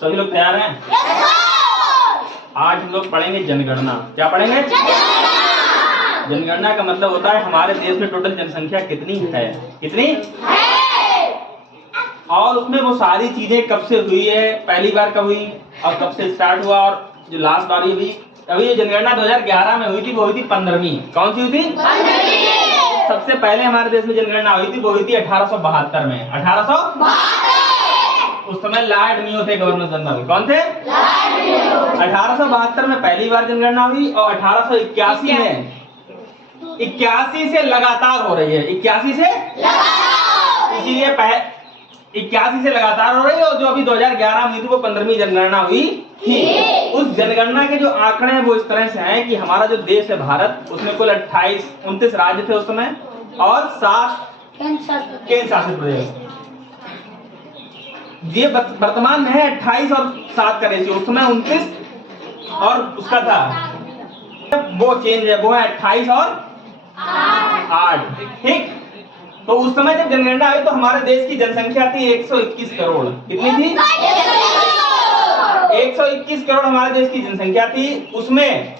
सभी लोग तैयार हैं? आज हम लोग पढ़ेंगे जनगणना। क्या पढ़ेंगे? जनगणना का मतलब होता है हमारे देश में टोटल जनसंख्या कितनी है, कितनी है, और उसमें वो सारी चीजें कब से हुई है, पहली बार कब हुई और कब से स्टार्ट हुआ, और जो लास्ट बार हुई अभी ये जनगणना 2011 में हुई थी, वो हुई थी 15वीं। कौन सी हुई थी? 15वीं। सबसे पहले हमारे देश में जनगणना हुई थी, वो हुई थी 1872 में। 1872 उस समय लॉर्ड मेयो थे गवर्नर जनरल। कौन थे? 1872 में पहली बार जनगणना हुई और 1881 में 81 से लगातार हो रही है। 81 से लगातार, इसीलिए 81 से लगातार हो रही है। और जो अभी 2011 में हुई थी वो 15वीं जनगणना हुई थी। उस जनगणना के जो आंकड़े हैं वो इस तरह से हैं कि हमारा जो देश है भारत, उसमें कुल 29 राज्य थे उस समय और 7 केंद्र शासित प्रदेश। ये वर्तमान में है 28 और 7 का रेशियो। उस समय 29 और उसका था, वो चेंज है, वो है 28 और 8। ठीक, तो उस समय जब जनगणना हुई तो हमारे देश की जनसंख्या थी 121 करोड़। कितनी थी? 121 करोड़ हमारे देश की जनसंख्या थी। उसमें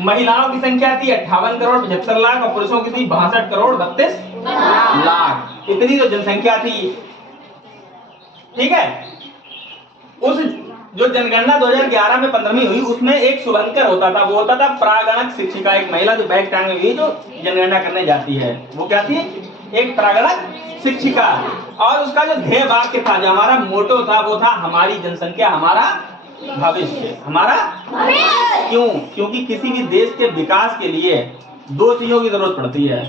महिलाओं की संख्या थी 58 करोड़ 75 लाख और पुरुषों की थी 62 करोड़ 32 लाख। इतनी जो जनसंख्या थी। ठीक है, उस जो जनगणना 2011 में 15वीं हुई उसमें एक शुभंकर होता था, वो होता था प्रागणक शिक्षिका। एक महिला जो बैग टांगे हुई जो जनगणना करने जाती है, वो क्या थी? एक प्रागणक शिक्षिका। और उसका जो ध्येय वाक्य था, जो हमारा मोटो था, वो था हमारी जनसंख्या हमारा भविष्य। हमारा भविष्य। क्यों? क्योंकि किसी भी देश के विकास के लिए 2 चीजों की जरूरत पड़ती है।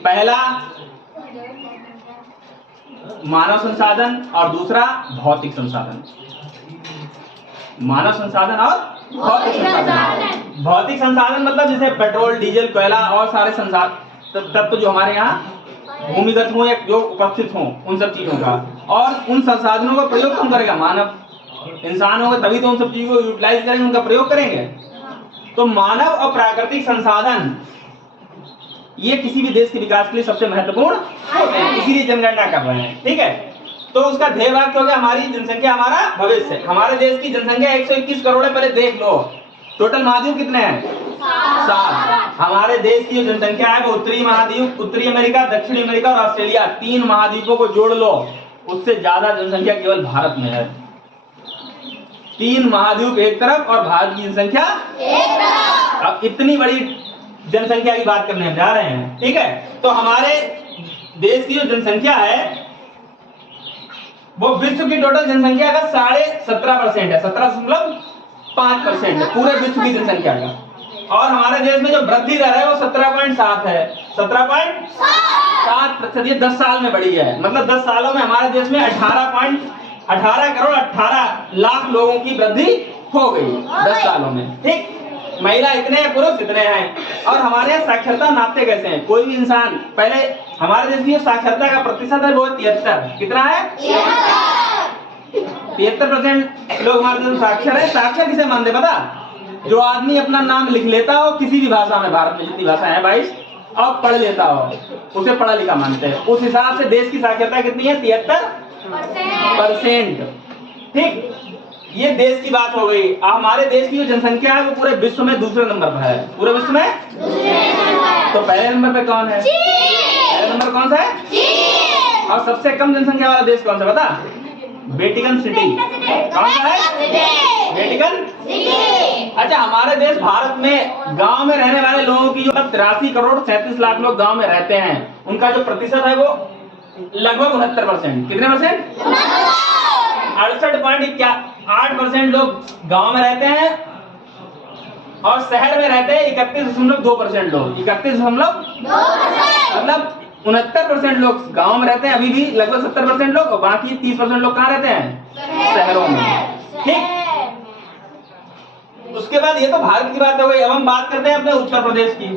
पहला मानव संसाधन और दूसरा भौतिक संसाधन। मानव संसाधन और भौतिक संसाधन। भौतिक संसाधन मतलब जैसे पेट्रोल, डीजल, कोयला और सारे संसाधन तत्व जो हमारे यहाँ भूमिगत हो या जो उपस्थित हो, उन सब चीजों का। और उन संसाधनों का प्रयोग कौन करेगा? मानव इंसान होगा, तभी तो उन सब चीजों को यूटिलाइज करेंगे, उनका प्रयोग करेंगे। तो मानव और प्राकृतिक संसाधन ये किसी भी देश के विकास के लिए सबसे महत्वपूर्ण होते हैं, इसीलिए जनगणना कर रहे हैं। ठीक है, तो उसका ध्येय वाक्य हो गया हमारी जनसंख्या हमारा भविष्य। हमारे देश की जनसंख्या 121 करोड़ है। पहले देख लो टोटल महाद्वीप कितने हैं? 7। हमारे देश की जो जनसंख्या है वो उत्तरी महाद्वीप, उत्तरी अमेरिका, दक्षिणी अमेरिका और ऑस्ट्रेलिया, 3 महाद्वीपों को जोड़ लो, उससे ज्यादा जनसंख्या केवल भारत में है। 3 महाद्वीप एक तरफ और भारत की जनसंख्या एक तरफ। अब इतनी बड़ी जनसंख्या की बात करने जा रहे हैं। ठीक है, तो हमारे देश की जो जनसंख्या है वो विश्व की टोटल जनसंख्या का 17.5% है। 17.5% है पूरे विश्व की जनसंख्या का। और हमारे देश में जो वृद्धि दर है वो 17.7 है। 17.7%। ये 10 साल में बढ़ी है। मतलब 10 सालों में हमारे देश में 18 करोड़ 18 लाख लोगों की वृद्धि हो गई 10 सालों में। ठीक, महिला इतने हैं, पुरुष इतने हैं। और हमारे यहाँ साक्षरता नापते कैसे हैं? कोई भी इंसान, पहले हमारे देश की साक्षरता का प्रतिशत है वो 73। कितना है? 73% लोग हमारे देश में साक्षर है। साक्षर किसे मानते पता? जो आदमी अपना नाम लिख लेता हो किसी भी भाषा में, भारत में जितनी भाषा है 22, और पढ़ लेता हो, उसे पढ़ा लिखा मानते हैं। उस हिसाब से देश की साक्षरता कितनी है? 73%। ठीक, ये देश की बात हो गई। हमारे देश की जो जनसंख्या है वो पूरे विश्व में दूसरे नंबर पर है। पूरे विश्व में तो पहले नंबर पे कौन है? पहले नंबर कौन सा है? और सबसे कम जनसंख्या वाला देश कौन सा बता? Vatican city. कौन सा है? Vatican city. अच्छा, हमारे देश भारत में गांव में रहने वाले लोगों की जो 83 करोड़ 37 लाख लोग गांव में रहते हैं, उनका जो प्रतिशत है वो लगभग 69%। कितने परसेंट? 68.8% लोग गांव में रहते हैं और शहर में रहते हैं 31.2% लोग। 31.2%। मतलब 69% लोग गांव में रहते हैं, अभी भी लगभग 70% लोग, और बाकी 30% लोग कहाँ रहते हैं? शहरों में। ठीक, उसके बाद ये तो भारत की बात हो गई। अब हम बात करते हैं अपने उत्तर प्रदेश की।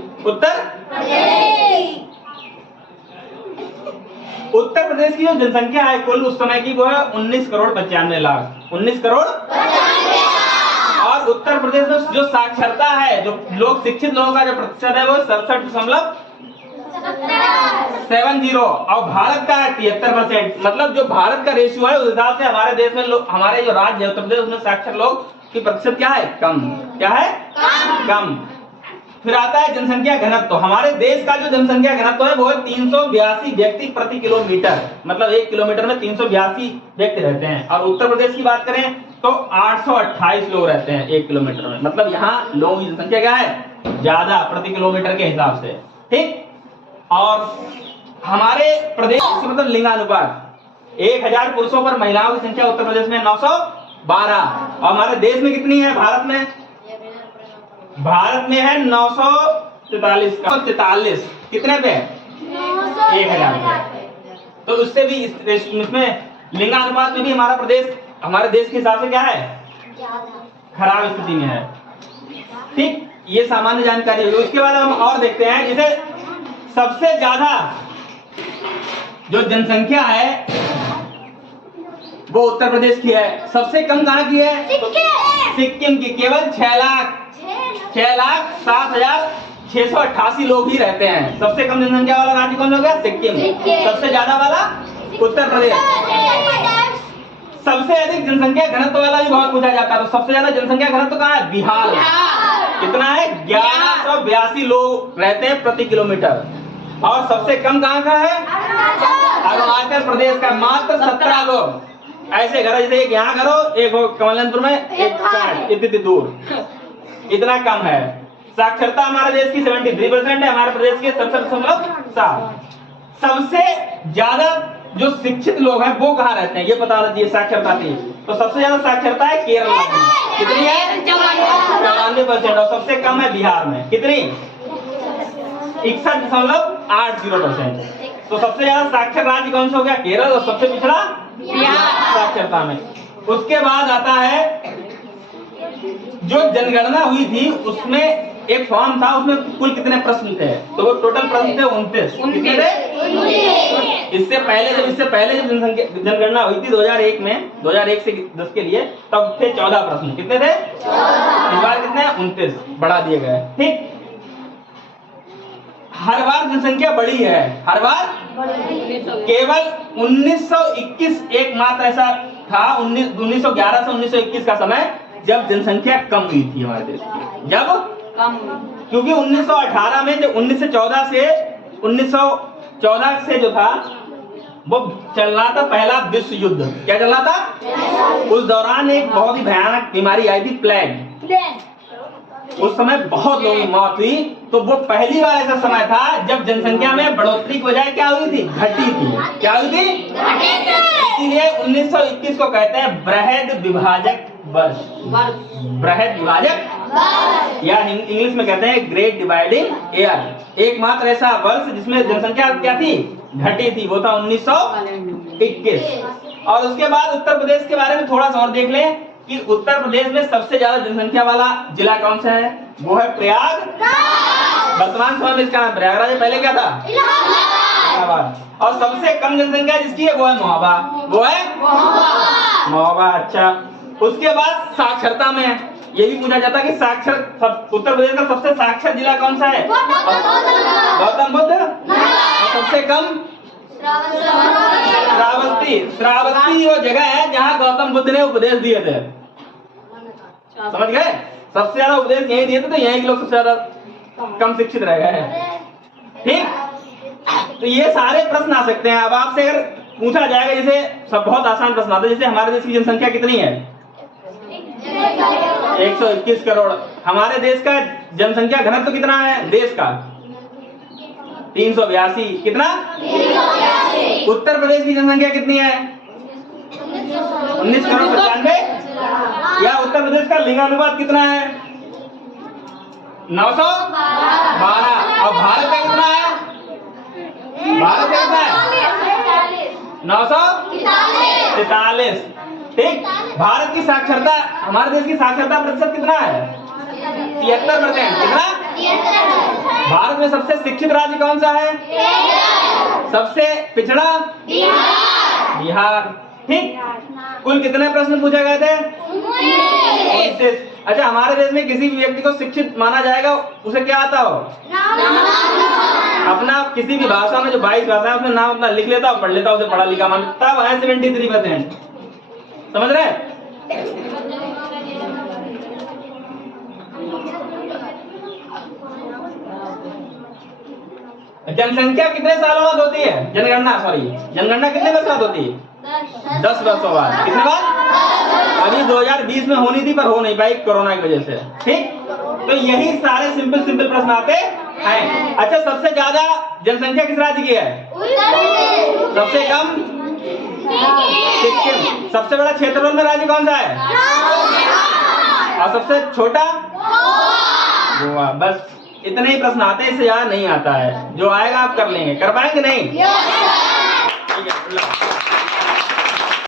उत्तर प्रदेश की जो जनसंख्या है कुल उस समय की वो है 19 करोड़ 95 लाख। 19 करोड़। और उत्तर प्रदेश में जो साक्षरता है, जो लोग शिक्षित लोगों का जो प्रतिशत है वो 67.7 70। और भारत का है 73%। मतलब जो भारत का रेशियो है उस हिसाब से हमारे देश में लोग, हमारे जो राज्य है उत्तर प्रदेश, उसमें साक्षर लोग की प्रतिशत क्या है? कम। क्या है? कम। फिर आता है जनसंख्या घनत्व। हमारे देश का जो जनसंख्या घनत्व है वो है 382 व्यक्ति प्रति किलोमीटर। मतलब 1 किलोमीटर में 382 व्यक्ति रहते हैं। और उत्तर प्रदेश की बात करें तो 828 लोग रहते हैं 1 किलोमीटर में। मतलब यहाँ लोगों की जनसंख्या क्या है? ज्यादा प्रति किलोमीटर के हिसाब से। ठीक। और हमारे प्रदेश मतलब लिंगानुपात 1000 पुरुषों पर महिलाओं की संख्या उत्तर प्रदेश में 912। और हमारे देश में कितनी है? भारत में है 943 का 43। कितने पे? 1000 पे। तो उससे भी इसमें लिंगानुपात में भी हमारा प्रदेश हमारे देश के हिसाब से क्या है? खराब स्थिति में है। ठीक। ये सामान्य जानकारी होगी। उसके बाद हम और देखते हैं, जैसे सबसे ज्यादा जो जनसंख्या है वो उत्तर प्रदेश की है। सबसे कम कहाँ की है? सिक्किम की। केवल 6,07,688 लोग ही रहते हैं। सबसे कम जनसंख्या वाला राज्य कौन हो गया? सिक्किम। सबसे ज्यादा वाला उत्तर प्रदेश। सबसे अधिक जनसंख्या घनत्व वाला भी बहुत पूछा जाता है। तो सबसे ज्यादा जनसंख्या घनत्व कहाँ है? बिहार। कितना है? 1182 लोग रहते हैं प्रति किलोमीटर। और सबसे कम कहाँ का है? अरुणाचल प्रदेश का। मात्र 17 लोग। ऐसे घर जैसे एक यहाँ करो, एक हो कमलनपुर में, एक इतनी दूर। इतना कम है। साक्षरता हमारे देश की 73% है। हमारे प्रदेश की 67.7। सबसे ज्यादा जो शिक्षित लोग हैं वो कहाँ रहते हैं ये पता होना चाहिए साक्षरता की। तो सबसे ज्यादा साक्षरता है केरल में। कितनी है? 94%। और सबसे कम है बिहार में। कितनी? 61.80%। तो सबसे ज्यादा साक्षर राज्य कौन सा हो गया? केरल। और सबसे पिछड़ा बिहार साक्षरता में। उसके बाद आता है जो जनगणना हुई थी उसमें एक फॉर्म था, उसमें कुल कितने प्रश्न थे? तो वो टोटल प्रश्न थे 29। कितने थे? इससे पहले जब जनगणना हुई थी 2001 में, 2001 से 10 के लिए, तब थे 14 प्रश्न। कितने थे? इस बार कितने? 29 बढ़ा दिए गए। ठीक। हर बार जनसंख्या बढ़ी है। हर बार केवल 1921 एकमात्र ऐसा था, 1911 से 1921 का समय जब जनसंख्या कम हुई थी हमारे देश की। जब कम, क्योंकि 1918 में जब 1914 से जो था वो चल रहा था पहला विश्व युद्ध। क्या चल रहा था? उस दौरान एक बहुत ही भयानक बीमारी आई थी, प्लेग। उस समय बहुत लोगों की मौत हुई। तो वो पहली बार ऐसा समय था जब जनसंख्या में बढ़ोतरी की बजाय क्या हुई थी? घटी थी। क्या हुई थी? इसीलिए 1921 को कहते हैं बृहद विभाजक वर्ष। बृहद विभाजक या इंग्लिश में कहते हैं ग्रेट डिवाइडिंग ईयर। एकमात्र ऐसा वर्ष जिसमें जनसंख्या क्या थी? घटी थी। वो था 1921। और उसके बाद उत्तर प्रदेश के बारे में थोड़ा सा और देख लें कि उत्तर प्रदेश में सबसे ज्यादा जनसंख्या वाला जिला कौन सा है? वो है प्रयाग। वर्तमान समय में इसका नाम प्रयागराज है। पहले क्या था? इलाहाबाद। और सबसे कम जनसंख्या जिसकी है वो है महोबा। वो है महोबा। अच्छा। उसके बाद साक्षरता में ये भी पूछा जाता है कि साक्षर उत्तर प्रदेश का सबसे साक्षर जिला कौन सा है? गौतम बुद्ध। और सबसे कम? श्रावस्ती। श्रावस्ती वो जगह है जहाँ गौतम बुद्ध ने उपदेश दिए थे। समझ गए? सबसे ज्यादा उपदेश यही दिए थे, तो यही के लोग सबसे ज्यादा कम शिक्षित रह गए हैं। ठीक। तो ये सारे प्रश्न आ सकते हैं। अब आपसे अगर पूछा जाएगा, जैसे सब बहुत आसान प्रश्न आता है, जैसे हमारे देश की जनसंख्या कितनी है? 121 करोड़। हमारे देश का जनसंख्या घनत्व कितना है देश का? 382। कितना? 382। उत्तर प्रदेश की जनसंख्या कितनी है? 19 करोड़ 95। या उत्तर प्रदेश का लिंगानुपात कितना है? 912। और भारत का कितना है? भारत का कितना है? 943। ठीक। भारत की साक्षरता, हमारे देश की साक्षरता प्रतिशत कितना है? 73%। कितना? भारत में सबसे शिक्षित राज्य कौन सा है? सबसे पिछड़ा? बिहार। ठीक। कुल कितने प्रश्न पूछे गए थे? 29। अच्छा, हमारे देश में किसी भी व्यक्ति को शिक्षित माना जाएगा उसे क्या आता हो? अपना किसी भी भाषा में जो 22 भाषा है उसमें नाम अपना लिख लेता और पढ़ लेता, उसे पढ़ा लिखा मान, तब है 73%। समझ रहे? जनसंख्या कितने सालों बाद होती है? जनगणना कितने वर्ष बाद होती है? 10 वर्षों बाद। कितने बाद? अभी 2020 में होनी थी पर हो नहीं पाई कोरोना की वजह से। ठीक, तो यही सारे सिंपल प्रश्न आते हैं। अच्छा, सबसे ज्यादा जनसंख्या किस राज्य की है? सबसे कम सिक्किम। सबसे बड़ा क्षेत्रफल में राज्य कौन सा है? और सबसे छोटा? गोवा। बस इतने ही प्रश्न आते हैं, इससे ज्यादा नहीं आता है। जो आएगा आप कर लेंगे, कर पाएंगे नहीं? ठीक है।